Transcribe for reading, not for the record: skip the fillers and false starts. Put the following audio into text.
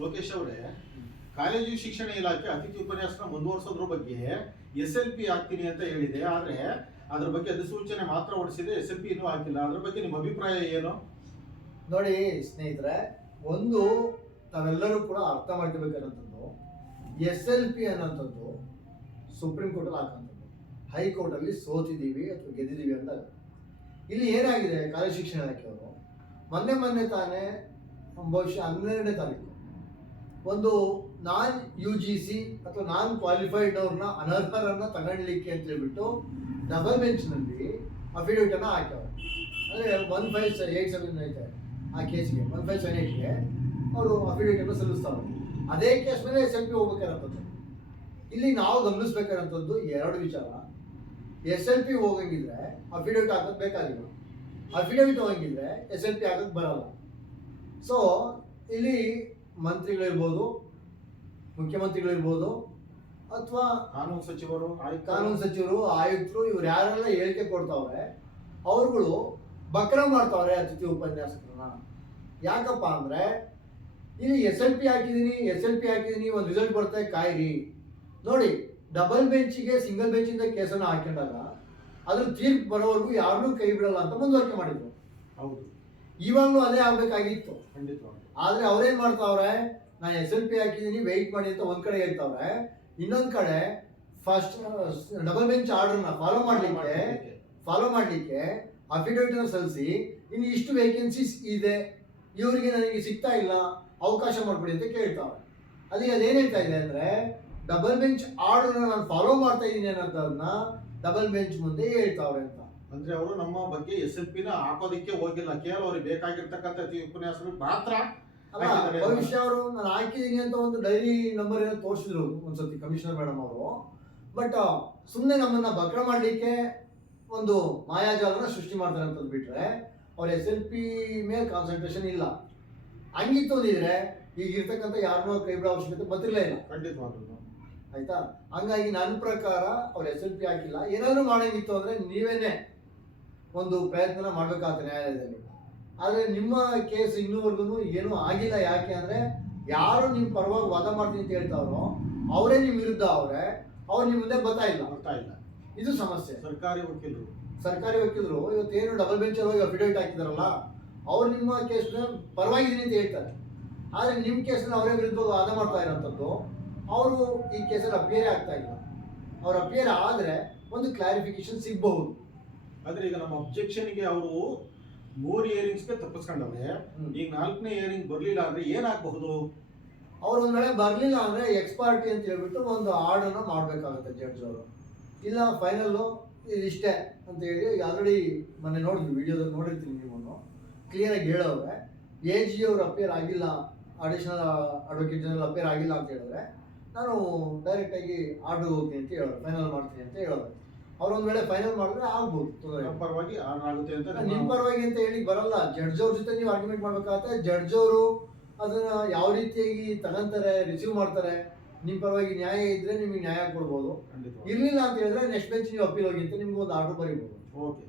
ಲೋಕೇಶ್ ಅವರೇ, ಕಾಲೇಜು ಶಿಕ್ಷಣ ಇಲಾಖೆ ಅತಿಥಿ ಉಪನ್ಯಾಸನ ಮುಂದುವರಿಸೋದ್ರ ಬಗ್ಗೆ SLP ಹಾಕ್ತೀನಿ ಅಂತ ಹೇಳಿದೆ. ಆದ್ರೆ ಅದ್ರ ಬಗ್ಗೆ ಅಧಿಸೂಚನೆ ಮಾತ್ರ ಹೊರಡಿಸಿದೆ, SLP ಇನ್ನೂ ಹಾಕಿಲ್ಲ. ಅದ್ರ ಬಗ್ಗೆ ನಿಮ್ಮ ಅಭಿಪ್ರಾಯ ಏನು? ನೋಡಿ ಸ್ನೇಹಿತರೆ, ಒಂದು ತಾವೆಲ್ಲರೂ ಕೂಡ ಅರ್ಥ ಮಾಡ್ಕೋಬೇಕಾದಂಥದ್ದು, SLP ಅನ್ನೋಂಥದ್ದು ಸುಪ್ರೀಂ ಕೋರ್ಟಲ್ಲಿ ಹಾಕಂಥದ್ದು, ಹೈಕೋರ್ಟಲ್ಲಿ ಸೋತಿದ್ದೀವಿ ಅಥವಾ ಗೆದ್ದಿದ್ದೀವಿ ಅಂತ. ಇಲ್ಲಿ ಏನಾಗಿದೆ, ಕಾಲೇಜು ಶಿಕ್ಷಣ ಇಲಾಖೆಯವರು ಮೊನ್ನೆ ತಾನೇ ಬಹುಶಃ 12ನೇ ತಾರೀಕು ಒಂದು ನಾನ್ UGC ಅಥವಾ ನಾನ್ ಕ್ವಾಲಿಫೈಡ್ ಅವ್ರನ್ನ ಅನರ್ಹರನ್ನ ತಗೊಳ್ಳಿಕ್ಕೆ ಅಂತ ಹೇಳ್ಬಿಟ್ಟು ಡಬಲ್ ಬೆಂಚ್ನಲ್ಲಿ ಅಫಿಡವಿಟ್ ಅನ್ನ ಹಾಕ್ಯವ್ರು. ಅಂದರೆ 1587 ಐತೆ ಆ ಕೇಸ್ಗೆ, 1578ಗೆ ಅವರು ಅಫಿಡವಿಟ್ ಅನ್ನು ಸಲ್ಲಿಸ್ತಾರೆ. ಅದೇ ಕೇಸ್ ಮೇಲೆ SLP ಹೋಗ್ಬೇಕಾದಂಥದ್ದು. ಇಲ್ಲಿ ನಾವು ಗಮನಿಸ್ಬೇಕಾದಂಥದ್ದು ಎರಡು ವಿಚಾರ. SLP ಹೋಗಂಗಿದ್ರೆ ಅಫಿಡವಿಟ್ ಹಾಕೋದು ಬೇಕಾಗಿಲ್ಲ, ಅಫಿಡವಿಟ್ ಹೋಗಂಗಿದ್ರೆ SLP ಹಾಕೋದು ಬರಲ್ಲ. ಸೊ ಇಲ್ಲಿ ಮಂತ್ರಿಗಳಿರ್ಬೋದು, ಮುಖ್ಯಮಂತ್ರಿಗಳಿರ್ಬೋದು, ಅಥವಾ ಕಾನೂನು ಸಚಿವರು, ಆಯುಕ್ತರು ಇವ್ರು ಯಾರೆಲ್ಲ ಹೇಳಿಕೆ ಕೊಡ್ತಾವ್ರೆ ಅವ್ರುಗಳು ಬಕ್ರ ಮಾಡ್ತಾವ್ರೆ ಅತಿಥಿ ಉಪನ್ಯಾಸಕರನ್ನ. ಯಾಕಪ್ಪ ಅಂದ್ರೆ ಇಲ್ಲಿ SLP ಹಾಕಿದೀನಿ ಒಂದು ರಿಸಲ್ಟ್ ಬರ್ತದೆ ಕಾಯಿರಿ. ನೋಡಿ, ಡಬಲ್ ಬೆಂಚಿಗೆ ಸಿಂಗಲ್ ಬೆಂಚಿಂದ ಕೇಸನ್ನು ಹಾಕೊಂಡಾಗ ಅದ್ರ ತೀರ್ಪು ಬರೋವರೆಗೂ ಯಾರನ್ನೂ ಕೈ ಬಿಡಲ್ಲ ಅಂತ ಮುಂದುವರಿಕೆ ಮಾಡಿದ್ರು. ಹೌದು, ಇವಾಗಲೂ ಅದೇ ಆಗ್ಬೇಕಾಗಿತ್ತು. ಖಂಡಿತವಾಗಿ. ಆದ್ರೆ ಅವ್ರೇನ್ ಮಾಡ್ತಾವ್ರೆ, ನಾನು SLP ಹಾಕಿದೀನಿ ವೆಯ್ಟ್ ಮಾಡಿ ಅಂತ ಒಂದ್ ಕಡೆ ಹೇಳ್ತಾವ್ರೆ, ಇನ್ನೊಂದ್ ಕಡೆ ಫಸ್ಟ್ ಡಬಲ್ ಬೆಂಚ್ ಆರ್ಡರ್ನ ಫಾಲೋ ಮಾಡ್ಲಿಕ್ಕೆ ಅಫಿಡವಿಟ್ ಸಲ್ಲಿಸಿ ಇನ್ನು ಇಷ್ಟು ವೇಕೆನ್ಸೀಸ್ ಇದೆ, ಇವರಿಗೆ ನನಗೆ ಸಿಗ್ತಾ ಇಲ್ಲ, ಅವಕಾಶ ಮಾಡ್ಕೊಡಿ ಅಂತ ಕೇಳ್ತಾವ್ರೆ. ಅಲ್ಲಿಗೆ ಅದೇನ್ ಹೇಳ್ತಾ ಇದೆ ಅಂದ್ರೆ, ಡಬಲ್ ಬೆಂಚ್ ಆರ್ಡರ್ನ ನಾನು ಫಾಲೋ ಮಾಡ್ತಾ ಇದ್ದೀನಿ ಅನ್ನೋದನ್ನ ಡಬಲ್ ಬೆಂಚ್ ಮುಂದೆ ಹೇಳ್ತಾವ್ರೆ ಅಂತ. ಅಂದ್ರೆ ಅವರು ನಮ್ಮ ಬಗ್ಗೆ SLP ನ ಹಾಕೋದಿಕ್ಕೆ ಹೋಗಿಲ್ಲ, ಕೇವಲ ಅವ್ರಿಗೆ ಬೇಕಾಗಿರ್ತಕ್ಕಂಥ ಉಪನ್ಯಾಸಗಳು ಮಾತ್ರ. ಅಲ್ಲ, ಭವಿಷ್ಯ ಅವರು ನಾನು ಹಾಕಿದೀನಿ ಅಂತ ಒಂದು ಡೈರಿ ನಂಬರ್ ಏನೋ ತೋರಿಸಿದ್ರು ಒಂದ್ಸತಿ ಕಮಿಷನರ್ ಮೇಡಮ್ ಅವರು. ಬಟ್ ಸುಮ್ಮನೆ ನಮ್ಮನ್ನ ಬಕ್ರ ಮಾಡ್ಲಿಕ್ಕೆ ಒಂದು ಮಾಯಾಜಾಲನ ಸೃಷ್ಟಿ ಮಾಡ್ತಾರೆ ಅಂತಂದು ಬಿಟ್ರೆ ಅವ್ರ SLP ಮೇಲೆ ಕಾನ್ಸಂಟ್ರೇಷನ್ ಇಲ್ಲ. ಹಂಗಿತ್ತು ಅಂದಿದ್ರೆ ಈಗ ಇರ್ತಕ್ಕಂಥ ಯಾರನ್ನೋ ಕೈ ಬಿಡೋ ಅವಶ್ಯಕತೆ ಬರ್ತಿರ್ಲೇ ಇಲ್ಲ. ಖಂಡಿತವಾಗ್ಲೂ. ಆಯ್ತಾ? ಹಂಗಾಗಿ ನನ್ನ ಪ್ರಕಾರ ಅವ್ರು SLP ಹಾಕಿಲ್ಲ. ಏನಾದ್ರು ಮಾಡಂಗಿತ್ತು ಅಂದ್ರೆ ನೀವೇನೆ ಒಂದು ಪ್ರಯತ್ನ ಮಾಡ್ಬೇಕಾಗ್ತದೆ ನ್ಯಾಯಾಲಯದಲ್ಲಿ. ಆದ್ರೆ ನಿಮ್ಮ ಕೇಸ್ ಇನ್ನೂವರೆಗೂ ಏನೂ ಆಗಿಲ್ಲ. ಯಾಕೆ ಅಂದ್ರೆ ಯಾರು ನಿಮ್ ಪರವಾಗಿ ವಾದ ಮಾಡ್ತೀನಿ ಅಂತ ಹೇಳ್ತಾವ್ರೋ ಅವರೇ ನಿಮ್ ವಿರುದ್ಧ ಅವ್ರು ನಿಮ್ ಮುಂದೆ ಬರ್ತಾ ಇಲ್ಲ. ಇದು ಸಮಸ್ಯೆ. ಸರ್ಕಾರಿ ವಕೀಲರು ಇವತ್ತೇನು ಡಬಲ್ ಬೆಂಚ್ ಹೋಗಿ ಅಫಿಡವಿಟ್ ಹಾಕಿದಾರಲ್ಲ, ಅವ್ರು ನಿಮ್ಮ ಕೇಸ್ನ ಪರವಾಗಿದ್ದೀನಿ ಅಂತ ಹೇಳ್ತಾರೆ. ಆದ್ರೆ ನಿಮ್ ಕೇಸ್ನ ಅವರೇ ವಿರುದ್ಧ ವಾದ ಮಾಡ್ತಾ ಇರೋಂಥದ್ದು. ಅವರು ಈ ಕೇಸಲ್ಲಿ ಅಪಿಯರೇ ಆಗ್ತಾ ಇಲ್ಲ. ಅವ್ರ ಅಪಿಯರ್ ಆದ್ರೆ ಒಂದು ಕ್ಲಾರಿಫಿಕೇಶನ್ ಸಿಗಬಹುದು. ಆದ್ರೆ ಈಗ ನಮ್ಮ ಅಬ್ಜೆಕ್ಷನ್ಗೆ ಅವರು 3 ಹಿಯರಿಂಗ್ಸ್ಗೆ ತಪ್ಪಿಸ್ಕೊಂಡವ್ರೆ. ಈಗ 4ನೇ ಹಿಯರಿಂಗ್ ಬರ್ಲಿಲ್ಲ ಅಂದ್ರೆ ಏನಾಗಬಹುದು? ಅವ್ರು ಒಂದ್ ವೇಳೆ ಬರ್ಲಿಲ್ಲ ಅಂದ್ರೆ ಎಕ್ಸ್ಪಾರ್ಟಿ ಅಂತ ಹೇಳ್ಬಿಟ್ಟು ಒಂದು ಆರ್ಡರ್ನ ಮಾಡ್ಬೇಕಾಗುತ್ತೆ ಜಡ್ಜ್ ಅವರು. ಇಲ್ಲ ಫೈನಲ್ ಇದಿಷ್ಟೇ ಅಂತ ಹೇಳಿ ಆಲ್ರೆಡಿ ಮೊನ್ನೆ ನೋಡಿದ್ವಿ, ವಿಡಿಯೋದಲ್ಲಿ ನೋಡಿರ್ತೀನಿ, ನೀವು ಕ್ಲಿಯರ್ ಆಗಿ ಹೇಳೋರೆ AG ಅವರು ಅಪಿಯರ್ ಆಗಿಲ್ಲ, ಅಡಿಷನಲ್ ಅಡ್ವೊಕೇಟ್ ಜನರಲ್ ಅಪಿಯರ್ ಆಗಿಲ್ಲ ಅಂತ ಹೇಳಿದ್ರೆ ನಾನು ಡೈರೆಕ್ಟ್ ಆಗಿ ಆರ್ಡರ್ ಹೋಗ್ತೀನಿ ಅಂತ ಹೇಳೋರು, ಫೈನಲ್ ಮಾಡ್ತೀನಿ ಅಂತ ಹೇಳೋರು. ಅವ್ರೊಂದ್ ವೇಳೆ ಫೈನಲ್ ಮಾಡಿದ್ರೆ ಆಗ್ಬೋದು, ಪರವಾಗಿ ಆಗುತ್ತೆ ಅಂತ. ನಿಮ್ ಪರವಾಗಿ ಅಂತ ಹೇಳಿ ಬರಲ್ಲ. ಜಡ್ಜ್ ಅವ್ರ ಜೊತೆ ನೀವು ಆರ್ಗ್ಯುಮೆಂಟ್ ಮಾಡ್ಬೇಕಾಗತ್ತೆ. ಜಡ್ಜ್ ಅವರು ಅದನ್ನ ಯಾವ ರೀತಿಯಾಗಿ ತಗೊಂತಾರೆ, ರಿಸೀವ್ ಮಾಡ್ತಾರೆ. ನಿಮ್ ಪರವಾಗಿ ನ್ಯಾಯ ಇದ್ರೆ ನಿಮಗೆ ನ್ಯಾಯ ಕೊಡ್ಬೋದು, ಇರ್ಲಿಲ್ಲ ಅಂತ ಹೇಳಿದ್ರೆ ನೆಕ್ಸ್ಟ್ ಬೆಂಚ್ ನೀವು ಅಪೀಲ್ ಹೋಗಿ ಅಂತ ನಿಮ್ಗೆ ಒಂದು ಆರ್ಡರ್ ಬರೀಬಹುದು. ಓಕೆ.